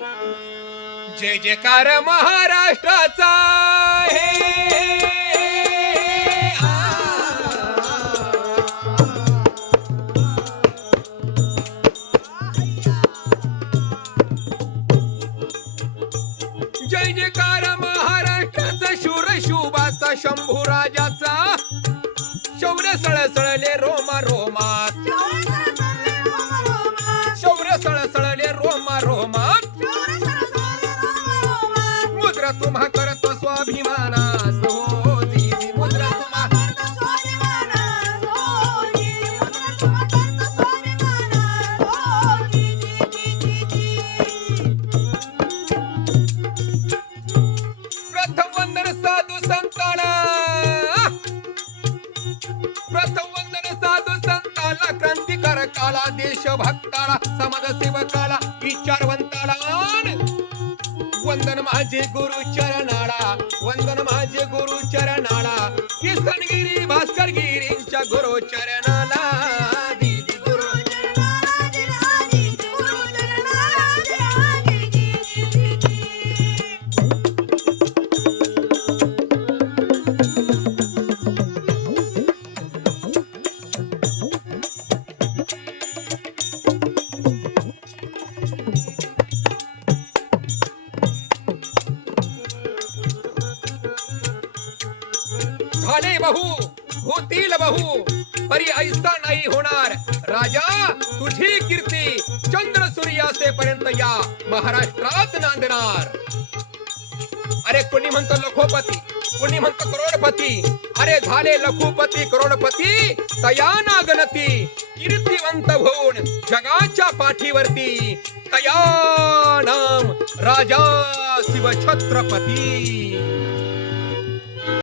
जय जयकार महाराष्ट्राचा. जय जयकार महाराष्ट्राचा शूर शुभाचा शंभू राजाचा शौर्य सळसळले रोमा रोमा मुद्रा तुम्हा करतो स्वाभिमानास. हो देवी मुद्रा तुम्हा प्रथम वंदन साधू संताला. प्रथम वंदन साधू संताला क्रांतिकारकाला देशभक्ताला समाजसेवकाला विचारवंताला वंदन माझे गुरु चरणाला वंदन माझे गुरु चरणाला किसनगिरी भास्कर गिरींच्या गुरु चरणा झाले बहु होतील बहु परी ऐसा नाही होणार. राजा तुझी कीर्ती चंद्र सूर्यासेपर्यंत या महाराष्ट्रात नांदणार. अरे कोणी म्हणतो लखोपती? कोणी म्हणतो करोडपती? अरे झाले लखुपती करोडपती तया नागनती. कीर्तिवंत होऊन जगाच्या पाठीवरती तया नाम राजा शिव छत्रपती